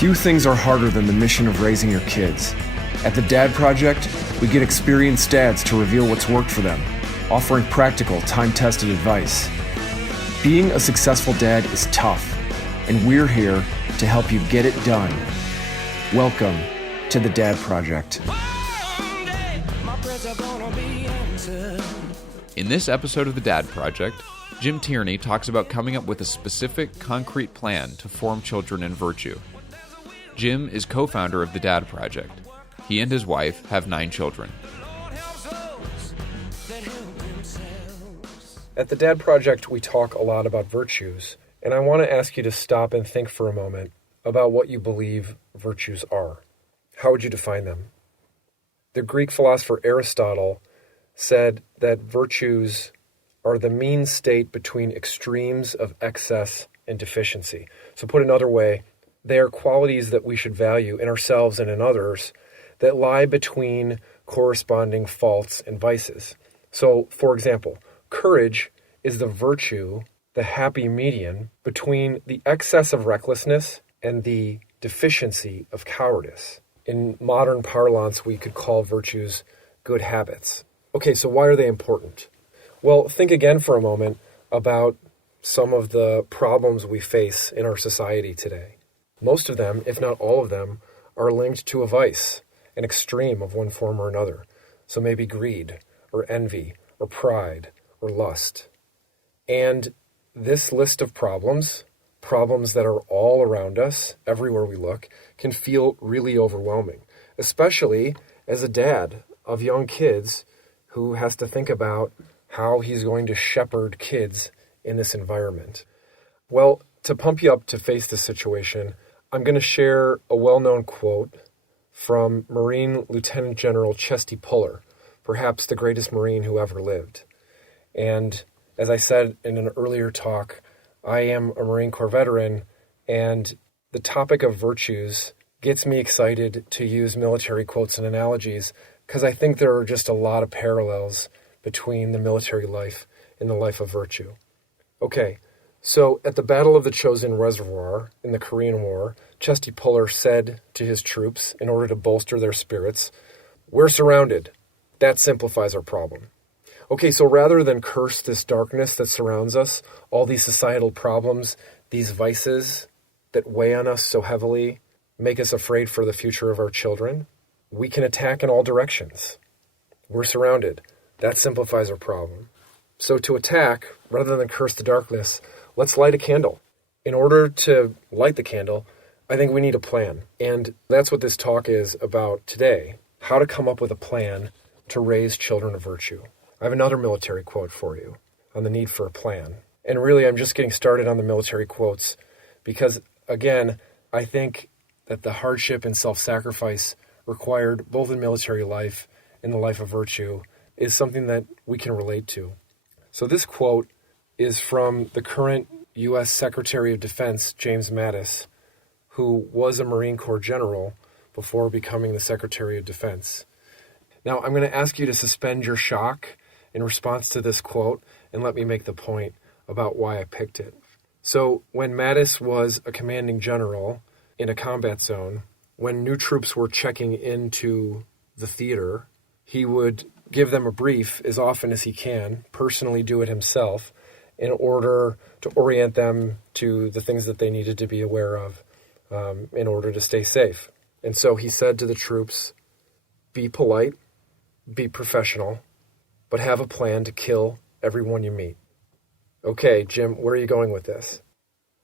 Few things are harder than the mission of raising your kids. At the Dad Project, we get experienced dads to reveal what's worked for them, offering practical, time-tested advice. Being a successful dad is tough, and we're here to help you get it done. Welcome to the Dad Project. In this episode of the Dad Project, Jim Tierney talks about coming up with a specific, concrete plan to form children in virtue. Jim is co-founder of the Dad Project. He and his wife have 9 children. At the Dad Project, we talk a lot about virtues, and I want to ask you to stop and think for a moment about what you believe virtues are. How would you define them? The Greek philosopher Aristotle said that virtues are the mean state between extremes of excess and deficiency. So put another way, they are qualities that we should value in ourselves and in others that lie between corresponding faults and vices. So, for example, courage is the virtue, the happy median between the excess of recklessness and the deficiency of cowardice. In modern parlance, we could call virtues good habits. Okay, so why are they important? Well, think again for a moment about some of the problems we face in our society today. Most of them, if not all of them, are linked to a vice, an extreme of one form or another. So maybe greed, or envy, or pride, or lust. And this list of problems that are all around us, everywhere we look, can feel really overwhelming, especially as a dad of young kids who has to think about how he's going to shepherd kids in this environment. Well, to pump you up to face this situation, I'm going to share a well-known quote from Marine Lieutenant General Chesty Puller, perhaps the greatest Marine who ever lived. And as I said in an earlier talk, I am a Marine Corps veteran, and the topic of virtues gets me excited to use military quotes and analogies because I think there are just a lot of parallels between the military life and the life of virtue. Okay, so at the Battle of the Chosin Reservoir in the Korean War, Chesty Puller said to his troops, in order to bolster their spirits, "We're surrounded. That simplifies our problem." Okay, so rather than curse this darkness that surrounds us, all these societal problems, these vices that weigh on us so heavily, make us afraid for the future of our children, we can attack in all directions. We're surrounded. That simplifies our problem. So to attack, rather than curse the darkness, let's light a candle. In order to light the candle, I think we need a plan. And that's what this talk is about today, how to come up with a plan to raise children of virtue. I have another military quote for you on the need for a plan. And really, I'm just getting started on the military quotes because, again, I think that the hardship and self-sacrifice required both in military life and the life of virtue is something that we can relate to. So this quote is from the current U.S. Secretary of Defense, James Mattis, who was a Marine Corps general before becoming the Secretary of Defense. Now, I'm going to ask you to suspend your shock in response to this quote and let me make the point about why I picked it. So when Mattis was a commanding general in a combat zone, when new troops were checking into the theater, he would give them a brief as often as he can, personally do it himself, in order to orient them to the things that they needed to be aware of in order to stay safe. And so he said to the troops, be polite, be professional, but have a plan to kill everyone you meet. Okay, Jim, where are you going with this?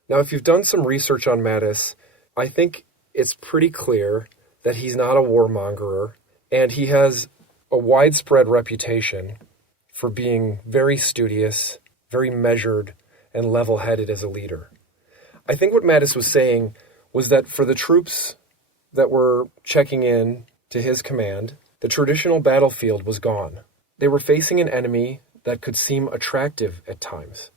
Now, if you've done some research on Mattis, I think it's pretty clear that he's not a warmonger, and he has a widespread reputation for being very studious, very measured, and level-headed as a leader. I think what Mattis was saying was that for the troops that were checking in to his command, the traditional battlefield was gone. They were facing an enemy that could seem attractive at times.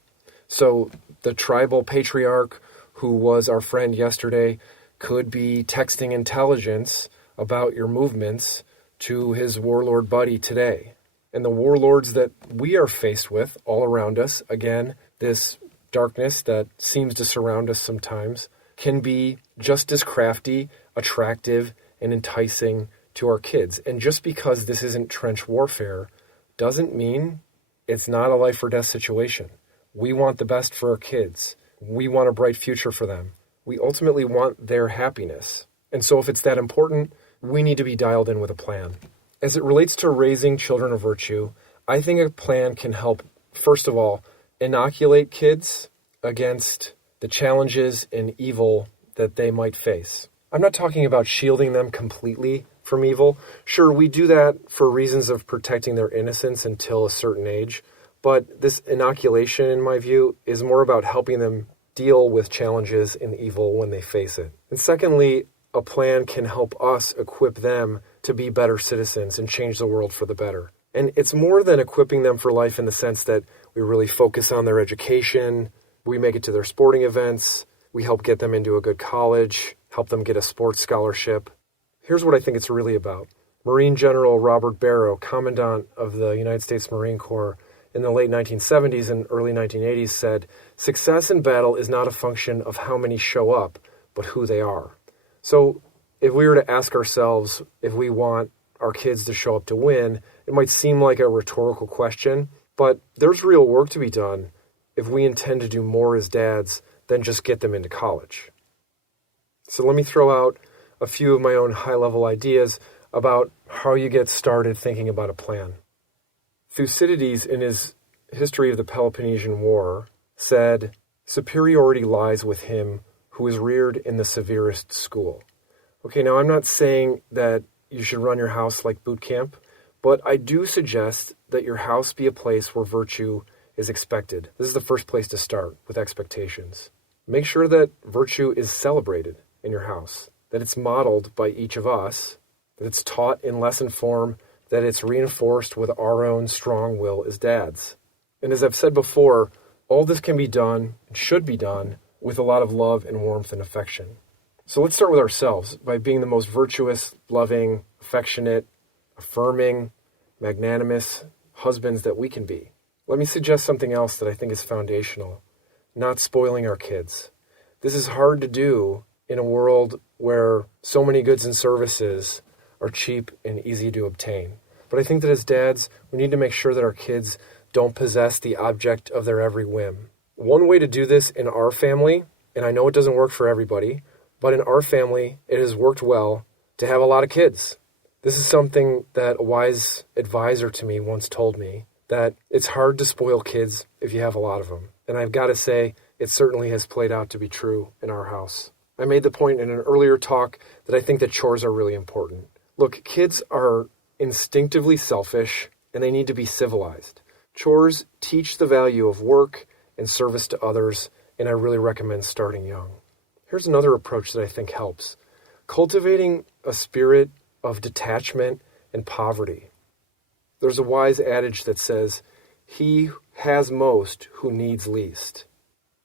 So the tribal patriarch who was our friend yesterday could be texting intelligence about your movements to his warlord buddy today. And the warlords that we are faced with all around us, again, this darkness that seems to surround us sometimes, can be just as crafty, attractive, and enticing to our kids. And just because this isn't trench warfare doesn't mean it's not a life or death situation. We want the best for our kids. We want a bright future for them. We ultimately want their happiness. And so if it's that important, we need to be dialed in with a plan. As it relates to raising children of virtue, I think a plan can help, first of all, inoculate kids against the challenges and evil that they might face. I'm not talking about shielding them completely from evil. Sure, we do that for reasons of protecting their innocence until a certain age, but this inoculation, in my view, is more about helping them deal with challenges and evil when they face it. And secondly, a plan can help us equip them to be better citizens and change the world for the better. And it's more than equipping them for life in the sense that we really focus on their education, we make it to their sporting events, we help get them into a good college, help them get a sports scholarship. Here's what I think it's really about. Marine General Robert Barrow, Commandant of the United States Marine Corps in the late 1970s and early 1980s said, "Success in battle is not a function of how many show up, but who they are." So if we were to ask ourselves if we want our kids to show up to win, it might seem like a rhetorical question, but there's real work to be done if we intend to do more as dads than just get them into college. So let me throw out a few of my own high-level ideas about how you get started thinking about a plan. Thucydides, in his History of the Peloponnesian War, said, "Superiority lies with him who is reared in the severest school." Okay, now I'm not saying that you should run your house like boot camp, but I do suggest that your house be a place where virtue is expected. This is the first place to start, with expectations. Make sure that virtue is celebrated in your house, that it's modeled by each of us, that it's taught in lesson form, that it's reinforced with our own strong will as dads. And as I've said before, all this can be done, and should be done, with a lot of love and warmth and affection. So let's start with ourselves by being the most virtuous, loving, affectionate, affirming, magnanimous husbands that we can be. Let me suggest something else that I think is foundational: not spoiling our kids. This is hard to do in a world where so many goods and services are cheap and easy to obtain. But I think that as dads, we need to make sure that our kids don't possess the object of their every whim. One way to do this in our family, and I know it doesn't work for everybody, but in our family, it has worked well to have a lot of kids. This is something that a wise advisor to me once told me, that it's hard to spoil kids if you have a lot of them. And I've got to say, it certainly has played out to be true in our house. I made the point in an earlier talk that I think that chores are really important. Look, kids are instinctively selfish, and they need to be civilized. Chores teach the value of work and service to others, and I really recommend starting young. Here's another approach that I think helps: cultivating a spirit of detachment and poverty. There's a wise adage that says, "He has most who needs least."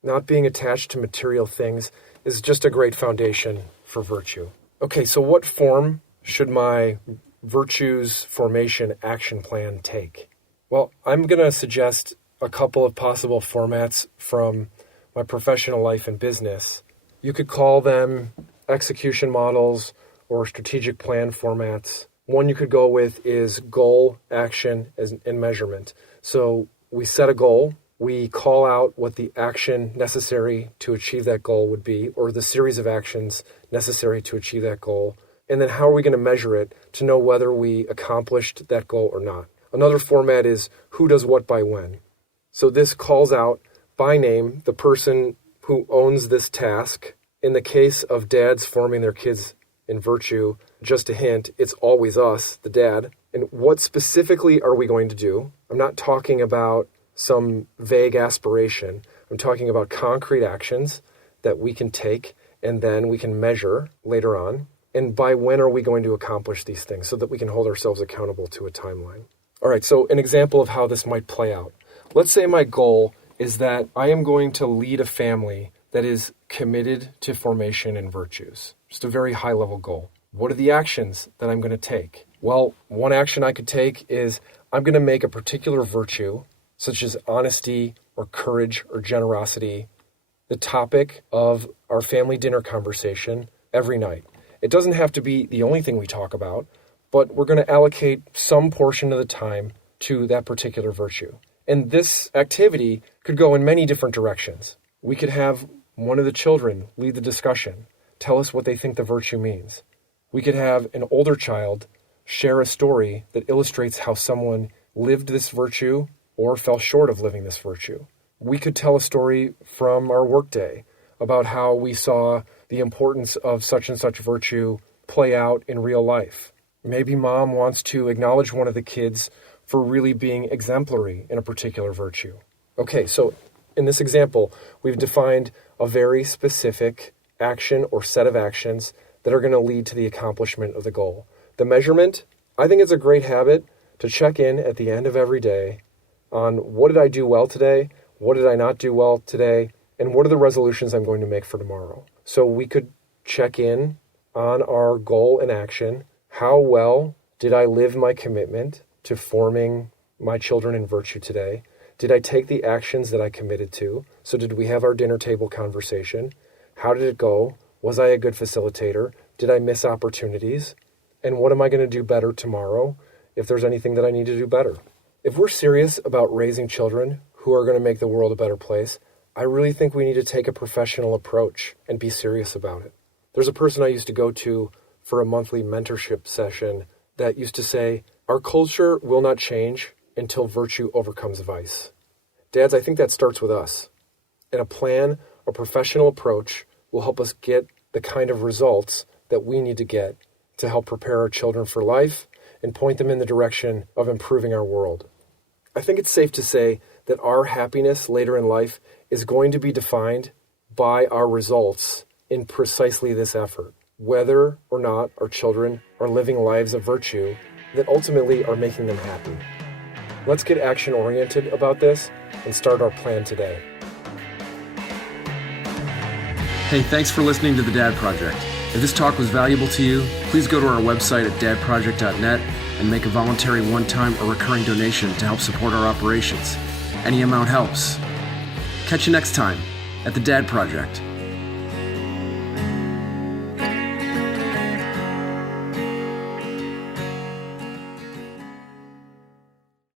Not being attached to material things is just a great foundation for virtue. Okay, so what form should my virtues formation action plan take? Well, I'm going to suggest a couple of possible formats from my professional life and business. You could call them execution models or strategic plan formats. One you could go with is goal, action, and measurement. So we set a goal, we call out what the action necessary to achieve that goal would be, or the series of actions necessary to achieve that goal. And then how are we going to measure it to know whether we accomplished that goal or not? Another format is who does what by when. So this calls out by name the person who owns this task. In the case of dads forming their kids in virtue, just a hint, it's always us, the dad. And what specifically are we going to do? I'm not talking about some vague aspiration. I'm talking about concrete actions that we can take and then we can measure later on. And by when are we going to accomplish these things so that we can hold ourselves accountable to a timeline? All right, so an example of how this might play out. Let's say my goal is that I am going to lead a family that is committed to formation and virtues. Just a very high-level goal. What are the actions that I'm going to take? Well, one action I could take is I'm going to make a particular virtue, such as honesty or courage or generosity, the the topic of our family dinner conversation every night. It doesn't have to be the only thing we talk about, but we're going to allocate some portion of the time to that particular virtue. And this activity could go in many different directions. We could have one of the children lead the discussion, tell us what they think the virtue means. We could have an older child share a story that illustrates how someone lived this virtue or fell short of living this virtue. We could tell a story from our workday about how we saw the importance of such and such virtue play out in real life. Maybe mom wants to acknowledge one of the kids for really being exemplary in a particular virtue. Okay, so in this example, we've defined a very specific action or set of actions that are going to lead to the accomplishment of the goal. The measurement, I think it's a great habit to check in at the end of every day on what did I do well today, what did I not do well today, and what are the resolutions I'm going to make for tomorrow. So we could check in on our goal and action. How well did I live my commitment to forming my children in virtue today? Did I take the actions that I committed to? So did we have our dinner table conversation? How did it go? Was I a good facilitator? Did I miss opportunities? And what am I going to do better tomorrow if there's anything that I need to do better? If we're serious about raising children who are going to make the world a better place, I really think we need to take a professional approach and be serious about it. There's a person I used to go to for a monthly mentorship session that used to say, our culture will not change until virtue overcomes vice. Dads, I think that starts with us. And a plan, a professional approach will help us get the kind of results that we need to get to help prepare our children for life and point them in the direction of improving our world. I think it's safe to say that our happiness later in life is going to be defined by our results in precisely this effort, whether or not our children are living lives of virtue that ultimately are making them happy. Let's get action-oriented about this and start our plan today. Hey, thanks for listening to The Dad Project. If this talk was valuable to you, please go to our website at dadproject.net and make a voluntary one-time or recurring donation to help support our operations. Any amount helps. Catch you next time at The Dad Project.